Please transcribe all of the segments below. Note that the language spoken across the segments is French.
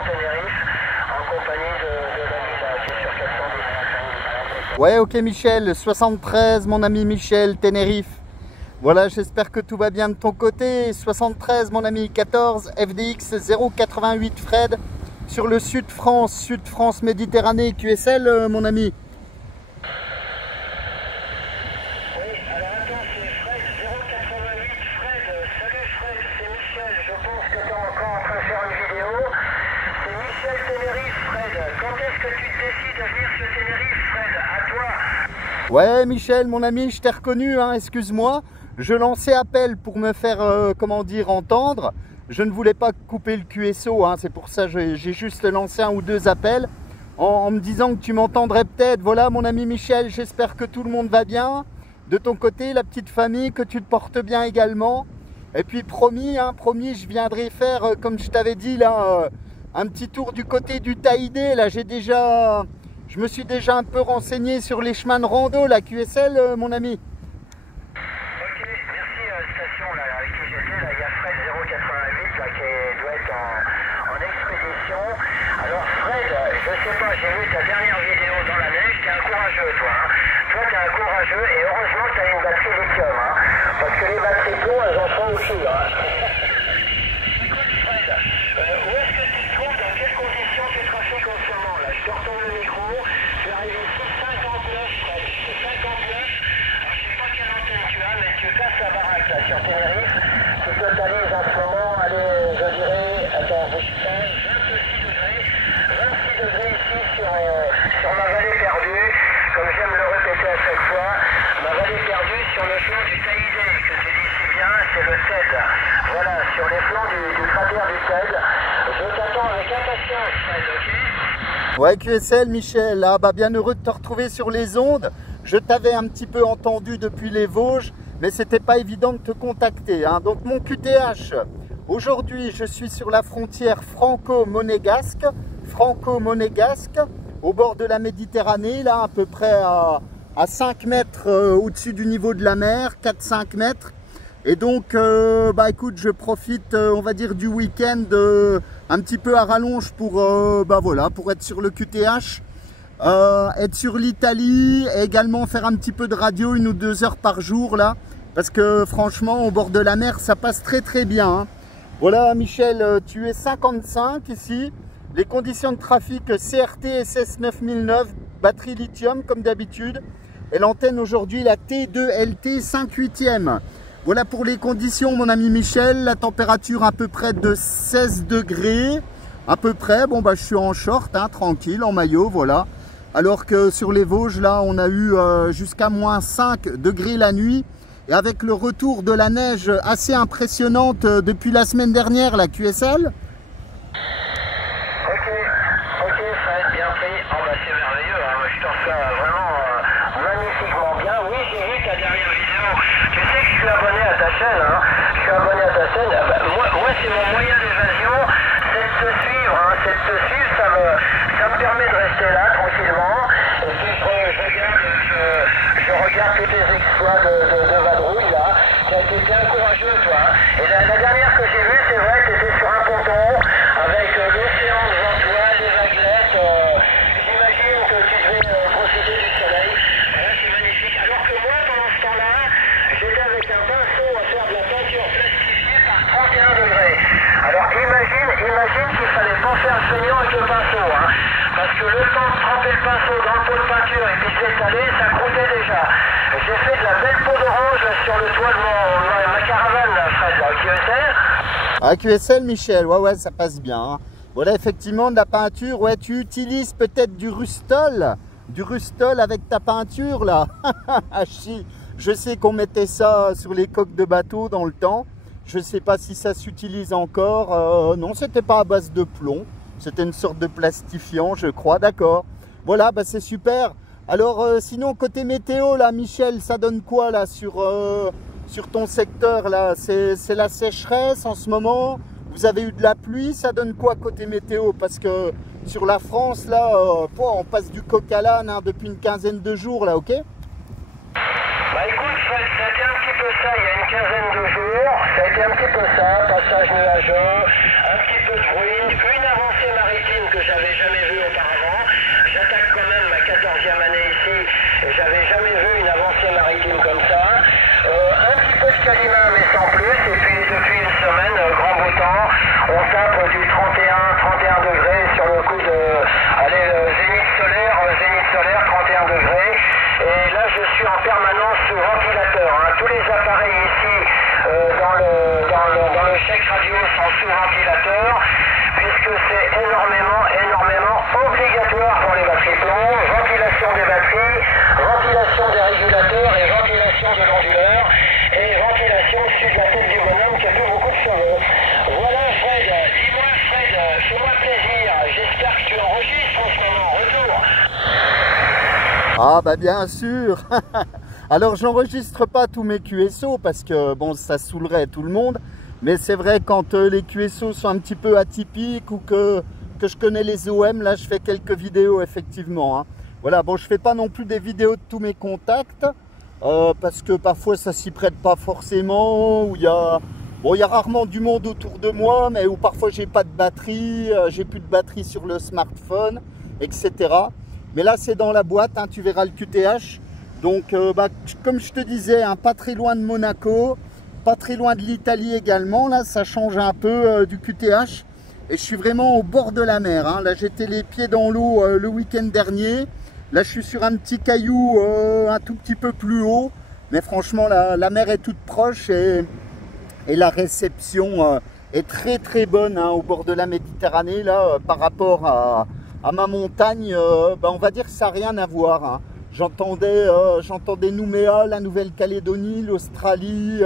Tenerife, en compagnie de l'ami là, qui est sur 410. Ouais, ok Michel, 73 mon ami Michel, Tenerife. Voilà, j'espère que tout va bien de ton côté. 73 mon ami, 14 FDX 088 Fred sur le Sud France Méditerranée QSL mon ami. Oui, alors attends, c'est Fred 088 Fred. Salut Fred, c'est Michel. Je pense que tu es encore en train de faire une vidéo. C'est Michel Tenerife Fred. Quand est-ce que tu décides de venir sur Tenerife Fred? À toi. Ouais Michel mon ami, je t'ai reconnu, hein, excuse-moi. Je lançais appel pour me faire, comment dire, entendre. Je ne voulais pas couper le QSO, hein, c'est pour ça que j'ai juste lancé un ou deux appels en me disant que tu m'entendrais peut-être. Voilà mon ami Michel, j'espère que tout le monde va bien. De ton côté, la petite famille, que tu te portes bien également. Et puis promis, hein, promis, je viendrai faire, comme je t'avais dit là, un petit tour du côté du Taïdé. Là, je me suis déjà un peu renseigné sur les chemins de rando, la QSL, mon ami. Station là, avec qui j'étais, là, il y a Fred 088 là, qui doit être en expédition. Alors Fred, je sais pas, j'ai vu ta dernière vidéo dans la neige, t'es un courageux toi. Hein. Toi t'es un courageux et heureusement que t'as une batterie lithium. Hein, parce que les batteries plomb, elles en font aussi. Hein. Écoute Fred, où est-ce que tu te trouves, dans quelles conditions tu trafiques en ce moment là? Je te retourne le micro, je suis arrivé ici 59 Fred, 59. Tu casses la baraque là sur Tenerife, tu totalises en ce moment, allez, je dirais, attends, je sais, 26 degrés ici sur ma vallée perdue, comme j'aime le répéter à chaque fois, ma vallée perdue sur le flanc du Taïdé, que tu dis si bien, c'est le TED, voilà, sur les flancs du cratère du TED, je t'attends avec impatience, Fred, ok? Ouais QSL Michel, ah, bah, bien heureux de te retrouver sur les ondes. Je t'avais un petit peu entendu depuis les Vosges, mais c'était pas évident de te contacter. Hein. Donc mon QTH, aujourd'hui je suis sur la frontière franco-monégasque, au bord de la Méditerranée, là à peu près à 5 mètres au-dessus du niveau de la mer, 4-5 mètres. Et donc, bah écoute, je profite, on va dire, du week-end un petit peu à rallonge pour, bah voilà, pour être sur le QTH. Être sur l'Italie et également faire un petit peu de radio 1 ou 2 heures par jour là, parce que franchement au bord de la mer ça passe très très bien. Hein. Voilà Michel, tu es 55 ici, les conditions de trafic CRT SS 9009, batterie lithium comme d'habitude, et l'antenne aujourd'hui la T2LT 5/8e. Voilà pour les conditions mon ami Michel, la température à peu près de 16 degrés, à peu près, bon bah je suis en short, hein, tranquille, en maillot, voilà. Alors que sur les Vosges, là, on a eu jusqu'à moins 5 degrés la nuit. Et avec le retour de la neige assez impressionnante depuis la semaine dernière, la QSL. Ok Fred, bien pris. Oh bah c'est merveilleux, hein. Je t'en fais vraiment magnifiquement bien. Oui, j'ai vu ta dernière vidéo. Tu sais que je suis abonné à ta chaîne, hein. Je suis abonné à ta chaîne. Bah, moi c'est mon moyen d'évasion, c'est de te suivre, hein. C'est de te suivre, ça me permet de rester là tranquillement. Et puis je regarde tous tes exploits de vadrouille là. Tu as été un courageux toi. Hein. Et la dernière que j'ai vue, c'est vrai, tu étais sur un ponton avec l'océan devant toi, les vaguelettes. J'imagine que tu devais profiter du soleil. Là, c'est magnifique. Alors que moi, pendant ce temps-là, j'étais avec un pinceau à faire de la peinture plastifiée par 31 degrés. Alors imagine qu'il fallait pas faire le feignant avec le pinceau. Hein. Parce que le temps de tremper le pinceau dans le pot de peinture et puis de l'étaler, ça croûtait déjà. J'ai fait de la belle peau d'orange sur le toit de ma caravane, là, Fred, là, QSL. Ah, QSL, Michel, ouais, ça passe bien. Hein. Voilà, effectivement, de la peinture. Ouais, tu utilises peut-être du Rustol avec ta peinture, là. Je sais qu'on mettait ça sur les coques de bateau dans le temps. Je ne sais pas si ça s'utilise encore. Non, c'était pas à base de plomb. C'était une sorte de plastifiant, je crois, d'accord. Voilà, bah c'est super. Alors, sinon, côté météo, là, Michel, ça donne quoi, là, sur ton secteur, là? C'est la sécheresse en ce moment? Vous avez eu de la pluie? Ça donne quoi, côté météo? Parce que sur la France, là, on passe du coq à l'âne hein, depuis une quinzaine de jours, là, ok? Bah écoute, Fred, ça a été un petit peu ça il y a une quinzaine de jours. Ça a été un petit peu ça, passage nuageux, un petit peu de bruine, une avancée maritime. énormément obligatoire pour les batteries plomb, ventilation des batteries, ventilation des régulateurs et ventilation de l'onduleur et ventilation au-dessus de la tête du bonhomme qui a plus beaucoup de cheveux. Voilà Fred, dis-moi Fred, fais-moi plaisir, j'espère que tu enregistres en ce moment, retour. Ah bah bien sûr. Alors j'enregistre pas tous mes QSO parce que bon ça saoulerait tout le monde. Mais c'est vrai quand les QSO sont un petit peu atypiques ou que je connais les OM, là je fais quelques vidéos effectivement. Hein. Voilà, bon je fais pas non plus des vidéos de tous mes contacts parce que parfois ça s'y prête pas forcément, où il y a rarement du monde autour de moi, mais où parfois j'ai pas de batterie, j'ai plus de batterie sur le smartphone, etc. Mais là c'est dans la boîte, hein, tu verras le QTH. Donc comme je te disais, hein, pas très loin de Monaco. Pas très loin de l'Italie également, là ça change un peu du QTH et je suis vraiment au bord de la mer. Hein. Là j'étais les pieds dans l'eau le week-end dernier, là je suis sur un petit caillou un tout petit peu plus haut, mais franchement la mer est toute proche et la réception est très très bonne hein, au bord de la Méditerranée là par rapport à ma montagne, on va dire que ça n'a rien à voir. Hein. J'entendais Nouméa, la Nouvelle-Calédonie, l'Australie,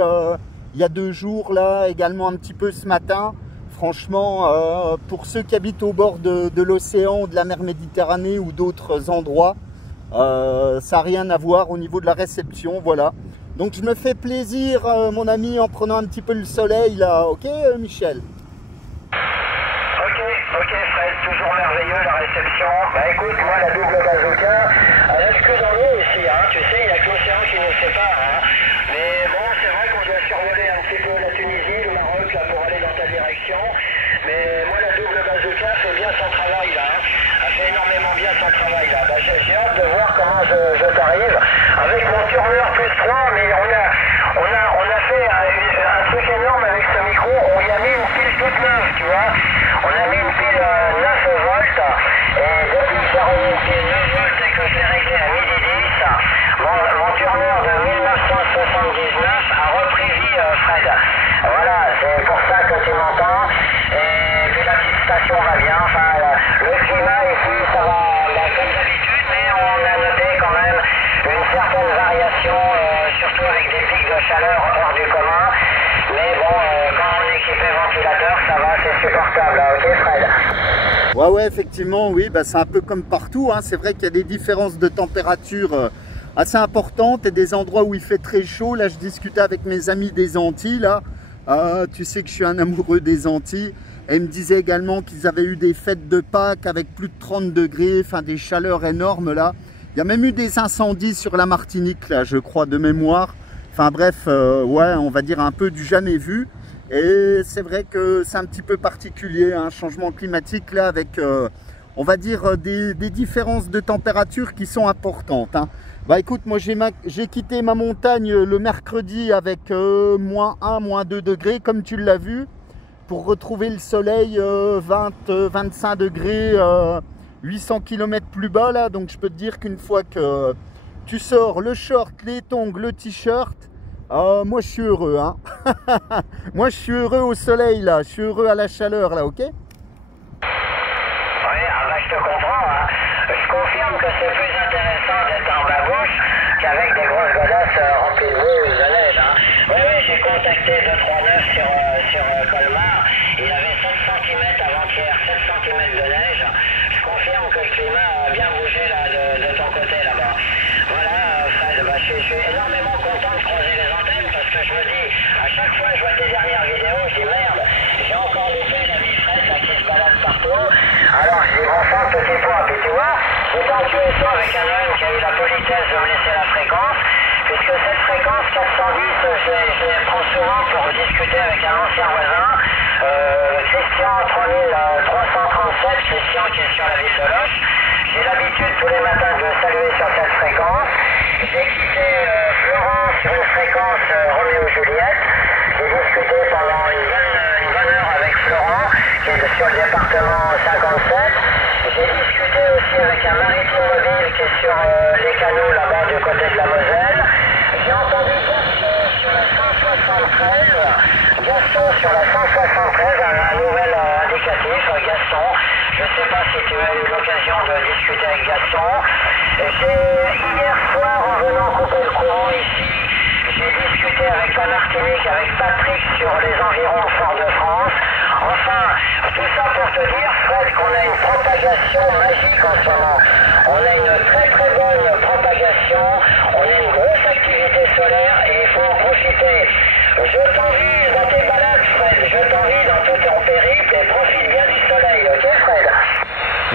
il y a 2 jours là, également un petit peu ce matin. Franchement, pour ceux qui habitent au bord de l'océan, de la mer Méditerranée ou d'autres endroits, ça n'a rien à voir au niveau de la réception, voilà. Donc je me fais plaisir, mon ami, en prenant un petit peu le soleil là, ok Michel? Ok Fred, toujours merveilleux la réception. Bah écoute, moi la double bazooka, elle reste que dans l'eau ici, hein. Tu sais, il n'y a que l'océan qui nous sépare. Hein. Mais bon, c'est vrai qu'on doit survoler un petit peu la Tunisie, le Maroc, là, pour aller dans ta direction. Mais moi la double bazooka fait bien son travail là. Hein. Elle fait énormément bien son travail là. Bah, j'ai hâte de voir comment je t'arrive. Avec mon Turner plus 3, mais on a fait un truc énorme avec ce micro. On y a mis une pile toute neuve, tu vois. On a mis une pile 9 volts et depuis que j'ai remis une pile 9 volts et que je l'ai réglé à midi 10, mon Turner de 1979 a repris vie, Fred. Voilà, c'est pour ça que tu m'entends. Et puis la petite station va bien. Enfin, le climat ici, ça va comme d'habitude, mais on a noté quand même une certaine variation, surtout avec des pics de chaleur hors du commun. Mais bon, quand on est équipé ventilateur, ça va, c'est supportable. Ok Fred? Ouais, effectivement, oui, c'est un peu comme partout. Hein. C'est vrai qu'il y a des différences de température assez importantes et des endroits où il fait très chaud. Là, je discutais avec mes amis des Antilles. Là. Tu sais que je suis un amoureux des Antilles. Et ils me disaient également qu'ils avaient eu des fêtes de Pâques avec plus de 30 degrés, enfin des chaleurs énormes là. Il y a même eu des incendies sur la Martinique, là, je crois, de mémoire. Enfin bref, ouais, on va dire un peu du jamais vu. Et c'est vrai que c'est un petit peu particulier, un changement climatique là avec, on va dire, des différences de température qui sont importantes. Hein. Bah écoute, moi j'ai quitté ma montagne le mercredi avec -1, -2 degrés, comme tu l'as vu, pour retrouver le soleil 25 degrés, 800 km plus bas là. Donc je peux te dire qu'une fois que tu sors le short, les tongs, le t-shirt, moi je suis heureux, hein. Moi je suis heureux au soleil là, je suis heureux à la chaleur là, ok? Oui, je te comprends, hein. Je confirme que c'est plus intéressant d'être en bas-gauche qu'avec des grosses godasses remplies de boue ou de neige, hein. Oui, j'ai contacté 239 sur Colmar, il avait 7 cm avant-hier, 7 cm de neige. Je confirme que le climat a bien bougé là de ton côté là-bas. Voilà, Fred, je suis énormément content de croiser les antennes parce que je me dis, à chaque fois que je vois tes dernières vidéos, je dis merde, j'ai encore loupé la vie Fred là, qui se balade partout. Alors je dis bon sang, petit point, puis tu vois, j'étais en QSO avec un homme qui a eu la politesse de me laisser la fréquence, puisque cette fréquence 410, je les prends souvent pour discuter avec un ancien voisin, Christian 3337, Christian qui est sur la ville de Loche. J'ai l'habitude tous les matins de le saluer sur cette fréquence. J'ai quitté Florent sur une fréquence Roméo-Juliette. J'ai discuté pendant une bonne heure avec Florent, qui est sur le département 57. J'ai discuté aussi avec un maritime mobile qui est sur les canaux là-bas du côté de la Moselle. J'ai entendu Gaston sur la 173. Gaston sur la 173, un nouvel indicatif, Gaston. Je Je ne sais pas si tu as eu l'occasion de discuter avec Gaston. Hier soir, en venant couper le courant ici, j'ai discuté avec la Martinique, avec Patrick sur les environs de Fort-de-France. Enfin, tout ça pour te dire, Fred, qu'on a une propagation magique en ce moment. On a une très très bonne propagation, on a une grosse activité solaire et il faut en profiter. Je t'envie dans tes balades, Fred, je t'envie dans tout ton périple et profite bien du soleil, ok Fred?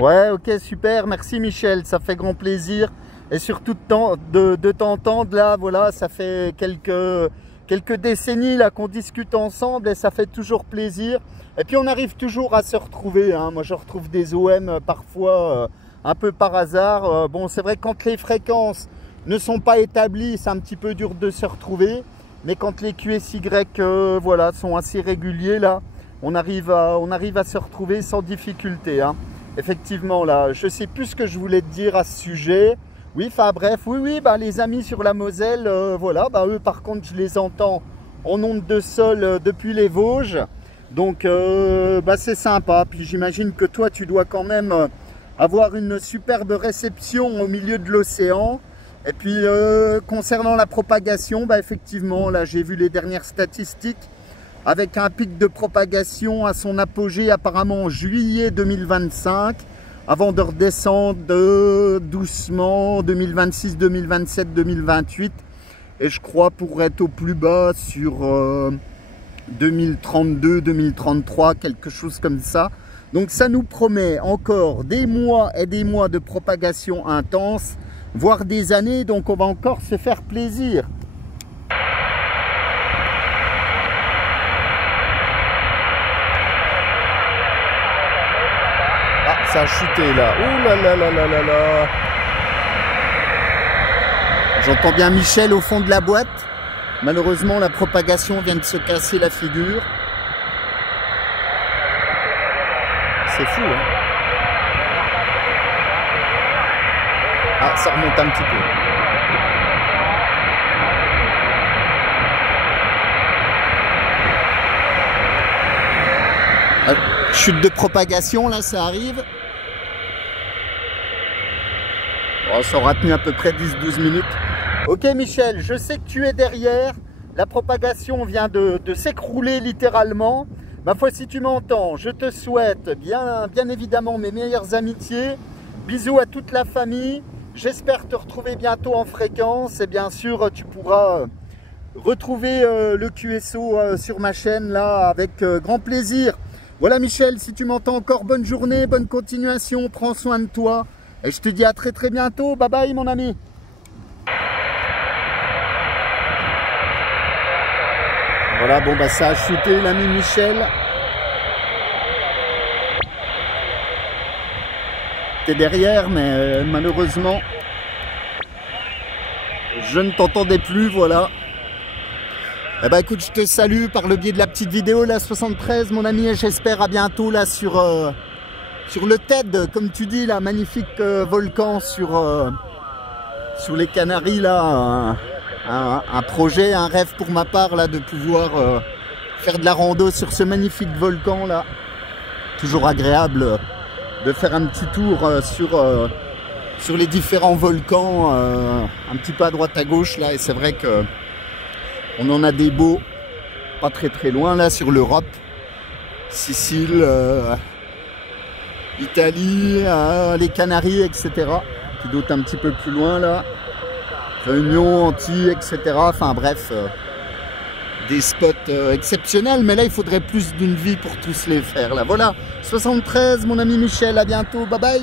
Ouais, ok, super, merci Michel, ça fait grand plaisir. Et surtout de t'entendre là, voilà, ça fait quelques décennies là qu'on discute ensemble et ça fait toujours plaisir. Et puis on arrive toujours à se retrouver, hein. Moi je retrouve des OM parfois un peu par hasard. Bon, c'est vrai que quand les fréquences ne sont pas établies, c'est un petit peu dur de se retrouver. Mais quand les QSY voilà, sont assez réguliers là, on arrive à se retrouver sans difficulté, hein. Effectivement là, je sais plus ce que je voulais te dire à ce sujet. Oui, enfin bref, oui, bah, les amis sur la Moselle, voilà, bah, eux par contre je les entends en ondes de sol depuis les Vosges. Donc bah, c'est sympa, puis j'imagine que toi tu dois quand même avoir une superbe réception au milieu de l'océan. Et puis concernant la propagation, bah, effectivement, là j'ai vu les dernières statistiques avec un pic de propagation à son apogée apparemment en juillet 2025. Avant de redescendre doucement 2026, 2027, 2028 et je crois pour être au plus bas sur 2032, 2033, quelque chose comme ça. Donc ça nous promet encore des mois et des mois de propagation intense, voire des années, donc on va encore se faire plaisir. Ça a chuté là. Ouh là là là là là là. J'entends bien Michel au fond de la boîte. Malheureusement, la propagation vient de se casser la figure. C'est fou, hein. Ah, ça remonte un petit peu. Chute de propagation, là, ça arrive. Oh, ça aura tenu à peu près 10-12 minutes. Ok Michel, je sais que tu es derrière. La propagation vient de s'écrouler littéralement. Ma foi, si tu m'entends, je te souhaite bien évidemment mes meilleures amitiés. Bisous à toute la famille. J'espère te retrouver bientôt en fréquence. Et bien sûr, tu pourras retrouver le QSO sur ma chaîne là avec grand plaisir. Voilà Michel, si tu m'entends encore, bonne journée, bonne continuation, prends soin de toi. Et je te dis à très très bientôt, bye bye mon ami. Voilà, bon bah ça a chuté l'ami Michel. T'es derrière, mais malheureusement, je ne t'entendais plus, voilà. Eh ben écoute, je te salue par le biais de la petite vidéo, la 73 mon ami, et j'espère à bientôt là sur le TED, comme tu dis, là, magnifique volcan sur les Canaries, là, un projet, un rêve pour ma part là de pouvoir faire de la rando sur ce magnifique volcan là. Toujours agréable de faire un petit tour sur les différents volcans, un petit peu à droite à gauche là, et c'est vrai que on en a des beaux, pas très très loin là sur l'Europe, Sicile, Italie, les Canaries, etc. Puis d'autres un petit peu plus loin là, Réunion, Antilles, etc. Enfin bref, des spots exceptionnels, mais là il faudrait plus d'une vie pour tous les faire là. Voilà, 73 mon ami Michel, à bientôt, bye bye.